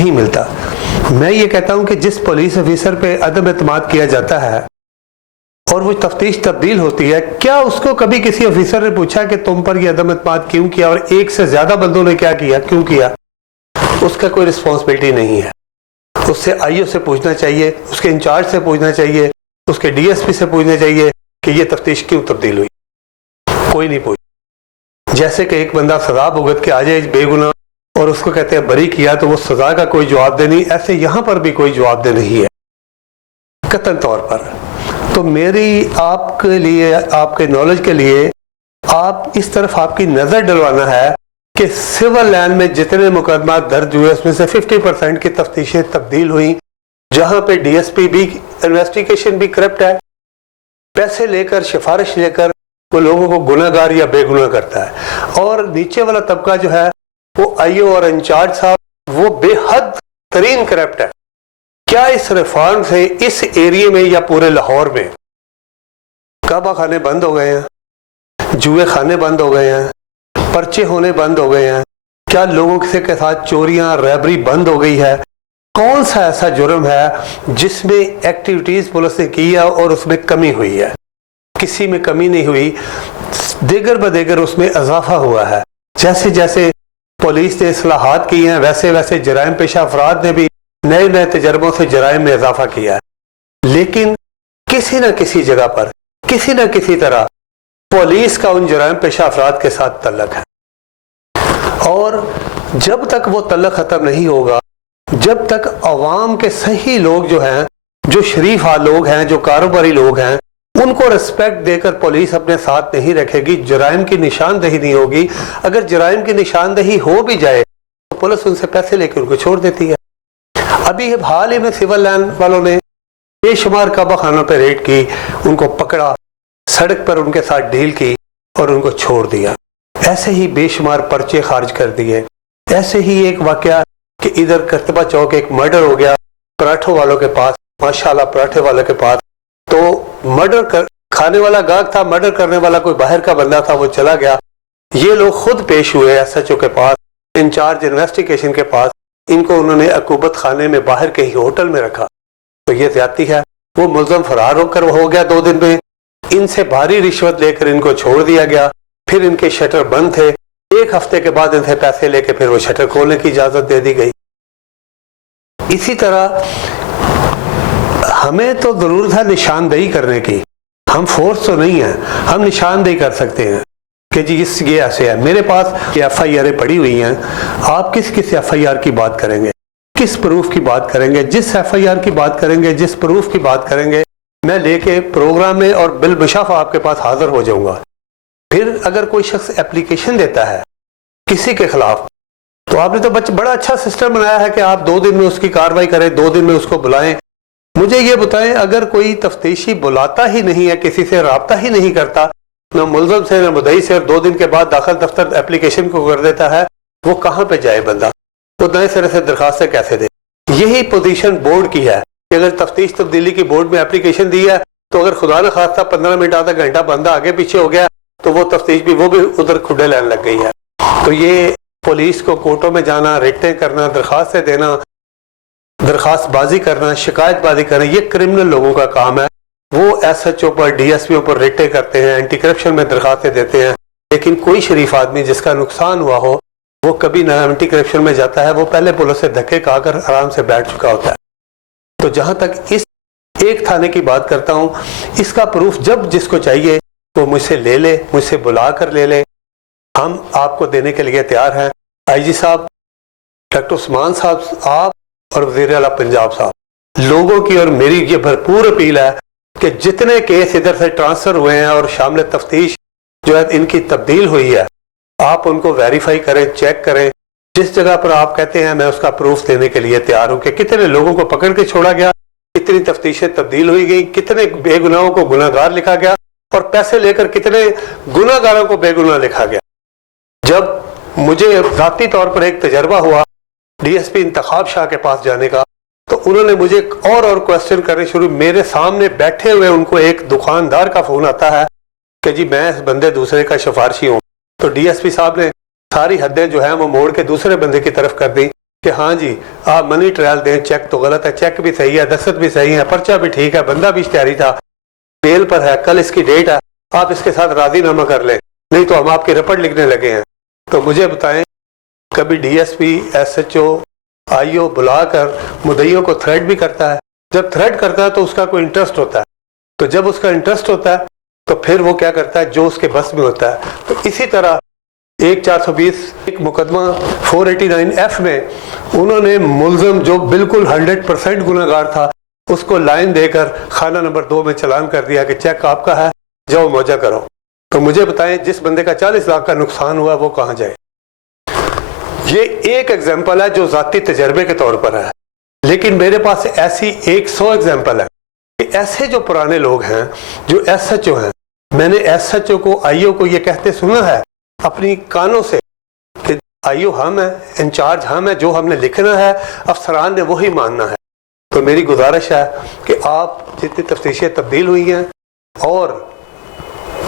نہیں ملتا. میں یہ کہتا ہوں کہ جس پولیس آفیسر پہ عدم اعتماد کیا جاتا ہے اور وہ تفتیش تبدیل ہوتی ہے, کیا اس کو کبھی کسی آفیسر نے پوچھا کہ تم پر یہ عدم اعتماد کیوں کیا اور ایک سے زیادہ بندوں نے کیا کیا, کیوں کیا؟ اس کا کوئی رسپانسبلٹی نہیں ہے. اس سے آئی او سے پوچھنا چاہیے, اس کے انچارج سے پوچھنا چاہیے, اس کے ڈی ایس پی سے پوچھنا چاہیے کہ یہ تفتیش کیوں تبدیل ہوئی. کوئی نہیں پوچھ. جیسے کہ ایک بندہ سزا بھگت کے آ جائے بے گناہ اور اس کو کہتے ہیں بری کیا تو وہ سزا کا کوئی جواب دہ نہیں, ایسے یہاں پر بھی کوئی جواب دہ نہیں ہے قطعی طور پر. تو میری آپ کے لیے, آپ کے نالج کے لیے, آپ اس طرف آپ کی نظر ڈلوانا ہے کہ سول لائن میں جتنے مقدمات درج ہوئے اس میں سے 50% کی تفتیشیں تبدیل ہوئیں, جہاں پہ ڈی ایس پی بھی انویسٹیگیشن بھی کرپٹ ہے, پیسے لے کر سفارش لے کر وہ لوگوں کو گناہ گار یا بے گناہ کرتا ہے, اور نیچے والا طبقہ جو ہے وہ آئی او اور انچارج صاحب وہ بے حد ترین کرپٹ ہے. کیا اس ریفارم سے اس ایریے میں یا پورے لاہور میں کعبہ خانے بند ہو گئے ہیں, جوئے خانے بند ہو گئے ہیں, پرچے ہونے بند ہو گئے ہیں؟ کیا لوگوں کے ساتھ چوریاں ریبری بند ہو گئی ہے؟ کون سا ایسا جرم ہے جس میں ایکٹیویٹیز پولیس نے کی ہے اور اس میں کمی ہوئی ہے؟ کسی میں کمی نہیں ہوئی, دیگر بدیگر اس میں اضافہ ہوا ہے. جیسے جیسے پولیس نے اصلاحات کی ہیں ویسے ویسے جرائم پیشہ افراد نے بھی نئے نئے تجربوں سے جرائم میں اضافہ کیا ہے. لیکن کسی نہ کسی جگہ پر کسی نہ کسی طرح پولیس کا ان جرائم پیشہ افراد کے ساتھ تعلق ہے, اور جب تک وہ تعلق ختم نہیں ہوگا, جب تک عوام کے صحیح لوگ جو ہیں, جو شریف لوگ ہیں, جو کاروباری لوگ ہیں, ان کو رسپیکٹ دے کر پولیس اپنے ساتھ نہیں رکھے گی, جرائم کی نشاندہی نہیں ہوگی. اگر جرائم کی نشاندہی ہو بھی جائے تو پولیس ان سے پیسے لے کے ان کو چھوڑ دیتی ہے. ابھی حال ہی میں سول لائن والوں نے بے شمار کعبہ خانوں پہ ریڈ کی, ان کو پکڑا, سڑک پر ان کے ساتھ ڈیل کی اور ان کو چھوڑ دیا. ایسے ہی بے شمار پرچے خارج کر دیے. ایسے ہی ایک واقعہ کہ ادھر کرتبہ چوک ایک مرڈر ہو گیا پراٹھوں والوں کے پاس, ماشاءاللہ پراٹھے والوں کے پاس. تو مرڈر کھانے والا گاہک تھا, مرڈر کرنے والا کوئی باہر کا بندہ تھا, وہ چلا گیا. یہ لوگ خود پیش ہوئے ایس ایچ او کے پاس, انچارج انویسٹیگیشن کے پاس. ان کو انہوں نے عقوبت خانے میں باہر کہیں ہوٹل میں رکھا. تو یہ زیادتی ہے. وہ ملزم فرار ہو کر ہو گیا 2 دن میں. ان سے بھاری رشوت لے کر ان کو چھوڑ دیا گیا. پھر ان کے شٹر بند تھے, 1 ہفتے کے بعد ان سے پیسے لے کے پھر وہ شٹر کھولنے کی اجازت دے دی گئی. اسی طرح ہمیں تو ضرورت ہے نشاندہی کرنے کی. ہم فورس تو نہیں ہیں, ہم نشاندہی کر سکتے ہیں کہ جی یہ ایسے ہے. میرے پاس یہ ایف آئی آریں پڑی ہوئی ہیں. آپ کس ایف آئی آر کی بات کریں گے, کس پروف کی بات کریں گے؟ جس ایف آئی آر کی بات کریں گے, جس پروف کی بات کریں گے, میں لے کے پروگرام میں اور بالمشافہ آپ کے پاس حاضر ہو جاؤں گا. پھر اگر کوئی شخص اپلیکیشن دیتا ہے کسی کے خلاف, تو آپ نے تو بڑا اچھا سسٹم بنایا ہے کہ آپ 2 دن میں اس کی کارروائی کریں, 2 دن میں اس کو بلائیں. مجھے یہ بتائیں, اگر کوئی تفتیشی بلاتا ہی نہیں ہے, کسی سے رابطہ ہی نہیں کرتا, نہ ملزم سے نہ مدعی سے, اور 2 دن کے بعد داخل دفتر اپلیکیشن کو کر دیتا ہے, وہ کہاں پہ جائے بندہ؟ وہ نئے سرے سے درخواستیں کیسے دے؟ یہی پوزیشن بورڈ کی ہے کہ اگر تفتیش تبدیلی کی بورڈ میں اپلیکیشن دی ہے تو اگر خدا نہ خواستہ 15 منٹ آدھا گھنٹہ بندہ آگے پیچھے ہو گیا تو وہ تفتیش بھی وہ بھی ادھر کھڈے لینے لگ گئی ہے. تو یہ پولیس کو کورٹوں میں جانا, ریٹیں کرنا, درخواستیں دینا, درخواست بازی کرنا, شکایت بازی کرنا, یہ کرمنل لوگوں کا کام ہے. وہ ایس ایچ او پر, ڈی ایس پی او پر ریٹیں کرتے ہیں, اینٹی کرپشن میں درخواستیں دیتے ہیں. لیکن کوئی شریف آدمی جس کا نقصان ہوا ہو وہ کبھی نہ اینٹی کرپشن میں جاتا ہے, وہ پہلے پولیس سے دھکے کھا کر آرام سے بیٹھ چکا ہوتا ہے. تو جہاں تک اس ایک تھانے کی بات کرتا ہوں, اس کا پروف جب جس کو چاہیے وہ مجھ سے لے لے, مجھ سے بلا کر لے لے. ہم آپ کو دینے کے لیے تیار ہیں. آئی جی صاحب, ڈاکٹر عثمان صاحب, آپ اور وزیر اعلیٰ پنجاب صاحب, لوگوں کی اور میری یہ بھرپور اپیل ہے کہ جتنے کیس ادھر سے ٹرانسفر ہوئے ہیں اور شامل تفتیش جو ہے ان کی تبدیل ہوئی ہے, آپ ان کو ویریفائی کریں, چیک کریں. جس جگہ پر آپ کہتے ہیں میں اس کا پروف دینے کے لیے تیار ہوں کہ کتنے لوگوں کو پکڑ کے چھوڑا گیا, کتنی تفتیشیں تبدیل ہوئی گئی, کتنے بے گناہوں کو گناہ گار لکھا گیا, اور پیسے لے کر کتنے گناہ گاروں کو بے گناہ لکھا گیا. جب مجھے ذاتی طور پر ایک تجربہ ہوا ڈی ایس پی انتخاب شاہ کے پاس جانے کا, تو انہوں نے مجھے اور کوسچن کرنے شروع. میرے سامنے بیٹھے ہوئے ان کو ایک دکاندار کا فون آتا ہے کہ جی میں اس بندے دوسرے کا سفارشی ہوں. تو ڈی ایس پی صاحب نے ساری حدیں جو ہیں وہ موڑ کے دوسرے بندے کی طرف کر دی. کہ ہاں جی آپ منی ٹرائل دیں، چیک تو غلط ہے، چیک بھی صحیح ہے، دستخط بھی صحیح ہے، پرچہ بھی ٹھیک ہے، بندہ بھی اشتہاری تھا، میل پر ہے، کل اس کی ڈیٹ ہے، آپ اس کے ساتھ راضی نامہ کر لیں، نہیں تو ہم آپ کی رپورٹ لکھنے لگے ہیں. تو مجھے بتائیں کبھی D S P S H O I O بلا کر مدعیوں کو تھریٹ بھی کرتا ہے؟ جب تھریٹ کرتا ہے تو اس کا کوئی انٹرسٹ ہوتا ہے، تو جب اس کا انٹرسٹ ہوتا ہے تو پھر وہ کیا کرتا ہے جو اس کے بس میں ہوتا ہے. تو اسی طرح 1420 ایک مقدمہ 489F میں انہوں نے ملزم جو بالکل 100% گنہگار تھا اس کو لائن دے کر خانہ نمبر 2 میں چلان کر دیا کہ چیک آپ کا ہے، جاؤ موجہ کرو. تو مجھے بتائیں جس بندے کا 40 لاکھ کا نقصان ہوا وہ کہاں جائے؟ یہ ایک ایگزامپل ہے جو ذاتی تجربے کے طور پر ہے، لیکن میرے پاس ایسی 100 ایگزامپل ہے کہ ایسے جو پرانے لوگ ہیں جو ایس ایچ او ہیں، میں نے ایس ایچ او کو آئی او کو یہ کہتے سنا ہے اپنی کانوں سے کہ آئی او ہم ہیں، انچارج ہم ہیں، جو ہم نے لکھنا ہے افسران نے وہی ماننا ہے. تو میری گزارش ہے کہ آپ جتنی تفتیشیں تبدیل ہوئی ہیں اور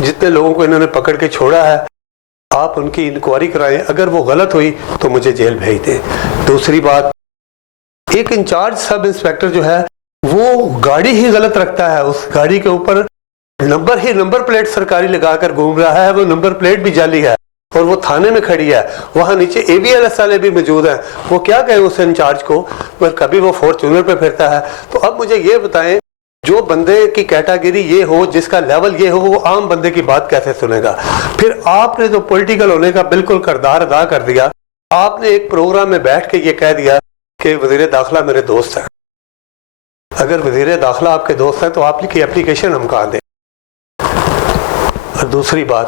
جتنے لوگوں کو انہوں نے پکڑ کے چھوڑا ہے آپ ان کی انکوائری کرائیں، اگر وہ غلط ہوئی تو مجھے جیل بھیج دیں. دوسری بات، ایک انچارج سب انسپیکٹر جو ہے وہ گاڑی ہی غلط رکھتا ہے، اس گاڑی کے اوپر نمبر پلیٹ سرکاری لگا کر گھوم رہا ہے، وہ نمبر پلیٹ بھی جعلی ہے اور وہ تھانے میں کھڑی ہے، وہاں نیچے اے بی ایل ایس والے بھی موجود ہیں. وہ کیا کہیں اس انچارج کو؟ کبھی وہ فارچونر پہ پھرتا ہے. تو اب مجھے یہ بتائیں جو بندے کی کیٹاگری یہ ہو، جس کا لیول یہ ہو، وہ عام بندے کی بات کیسے سنے گا؟ پھر آپ نے جو پولیٹیکل ہونے کا بالکل کردار ادا کر دیا، آپ نے ایک پروگرام میں بیٹھ کے یہ کہہ دیا کہ وزیر داخلہ میرے دوست ہیں. اگر وزیر داخلہ آپ کے دوست ہیں تو آپ کی اپلیکیشن ہم کہاں دیں؟ اور دوسری بات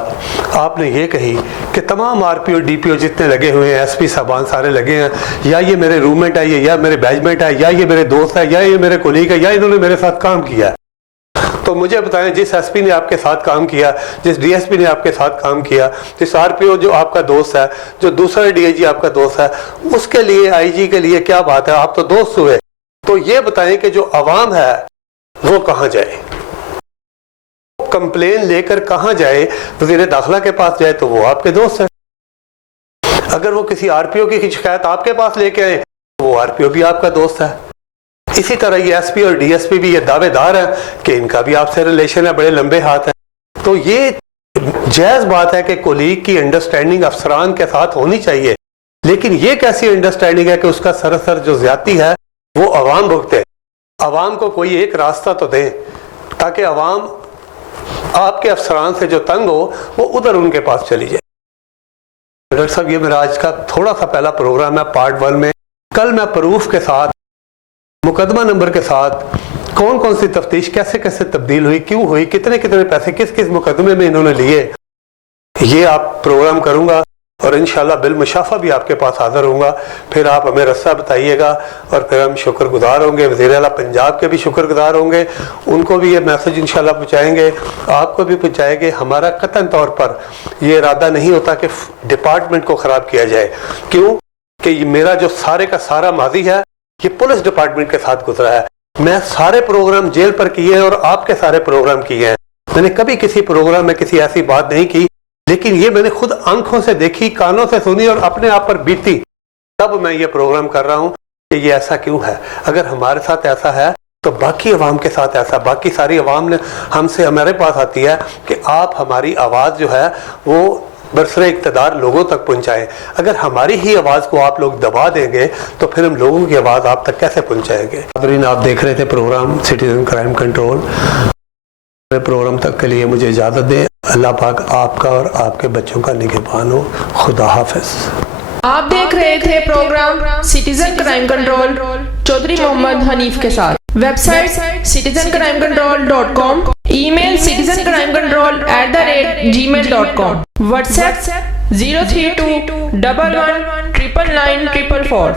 آپ نے یہ کہی کہ تمام R P O D P او جتنے لگے ہوئے ہیں، ایس پی صاحبان سارے لگے ہیں، یا یہ میرے روم میٹ ہے، یا میرے بیچ میٹ ہے، یا یہ میرے دوست ہے، یا یہ میرے کولیگ ہے، یا انہوں نے میرے ساتھ کام کیا ہے. تو مجھے بتائیں جس ایس پی نے آپ کے ساتھ کام کیا، جس ڈی ایس پی نے آپ کے ساتھ کام کیا، جس آر پی او جو آپ کا دوست ہے، جو دوسرا ڈی آئی جی آپ کا دوست ہے، اس کے لیے آئی جی کے لیے کیا بات ہے؟ آپ تو دوست ہوئے. تو یہ بتائیں کہ جو عوام ہے وہ کہاں جائے؟ کمپلین لے کر کہاں جائے؟ وزیر داخلہ کے پاس جائے تو وہ آپ کے دوست ہیں. اگر وہ کسی آر پی او کی شکایت آپ کے پاس لے کے آئے تو وہ آر پی او بھی آپ کا دوست ہے. اسی طرح یہ ایس پی اور ڈی ایس پی بھی یہ دعوے دار ہیں کہ ان کا بھی آپ سے ریلیشن ہے، بڑے لمبے ہاتھ ہیں. تو یہ جائز بات ہے کہ کولیگ کی انڈرسٹینڈنگ افسران کے ساتھ ہونی چاہیے، لیکن یہ کیسی انڈرسٹینڈنگ ہے کہ اس کا سراسر جو زیادتی ہے وہ عوام بھگتے؟ عوام کو کوئی ایک راستہ تو دیں تاکہ عوام آپ کے افسران سے جو تنگ ہو وہ ادھر ان کے پاس چلی جائے. ڈاکٹر صاحب یہ میرا آج کا تھوڑا سا پہلا پروگرام ہے پارٹ 1 میں. کل میں پروف کے ساتھ، مقدمہ نمبر کے ساتھ، کون کون سی تفتیش کیسے کیسے تبدیل ہوئی، کیوں ہوئی، کتنے کتنے پیسے کس کس مقدمے میں انہوں نے لیے، یہ آپ پروگرام کروں گا اور انشاءاللہ بالمشافہ بھی آپ کے پاس حاضر ہوں گا. پھر آپ ہمیں رستہ بتائیے گا اور پھر ہم شکر گزار ہوں گے. وزیر اعلیٰ پنجاب کے بھی شکر گزار ہوں گے، ان کو بھی یہ میسج انشاءاللہ پہنچائیں گے، آپ کو بھی پہنچائیں گے. ہمارا قطعاً طور پر یہ ارادہ نہیں ہوتا کہ ڈپارٹمنٹ کو خراب کیا جائے. کیوں کہ یہ میرا جو سارے کا سارا ماضی ہے یہ پولیس ڈپارٹمنٹ کے ساتھ گزرا ہے. میں سارے پروگرام جیل پر کیے ہیں اور آپ کے سارے پروگرام کیے ہیں. میں نے کبھی کسی پروگرام میں کسی ایسی بات نہیں کی، لیکن یہ میں نے خود آنکھوں سے دیکھی، کانوں سے سنی اور اپنے آپ پر بیتی، تب میں یہ پروگرام کر رہا ہوں کہ یہ ایسا کیوں ہے. اگر ہمارے ساتھ ایسا ہے تو باقی عوام کے ساتھ ایسا، باقی ساری عوام نے ہم سے ہمارے پاس آتی ہے کہ آپ ہماری آواز جو ہے وہ برسر اقتدار لوگوں تک پہنچائیں. اگر ہماری ہی آواز کو آپ لوگ دبا دیں گے تو پھر ہم لوگوں کی آواز آپ تک کیسے پہنچائیں گے؟ حاضرین، آپ دیکھ رہے تھے programme citizen crime control. Programme تک کے لیے مجھے اجازت دیں. اللہ پاک آپ کا اور آپ کے بچوں کا نگہبان ہو. خدا حافظ. آپ دیکھ رہے تھے programme citizen crime control Chaudhry Muhammad Hanif کے ساتھ. Website citizencrimecontrol.com، email citizencrimecontrol@gmail.com، WhatsApp 03211199944.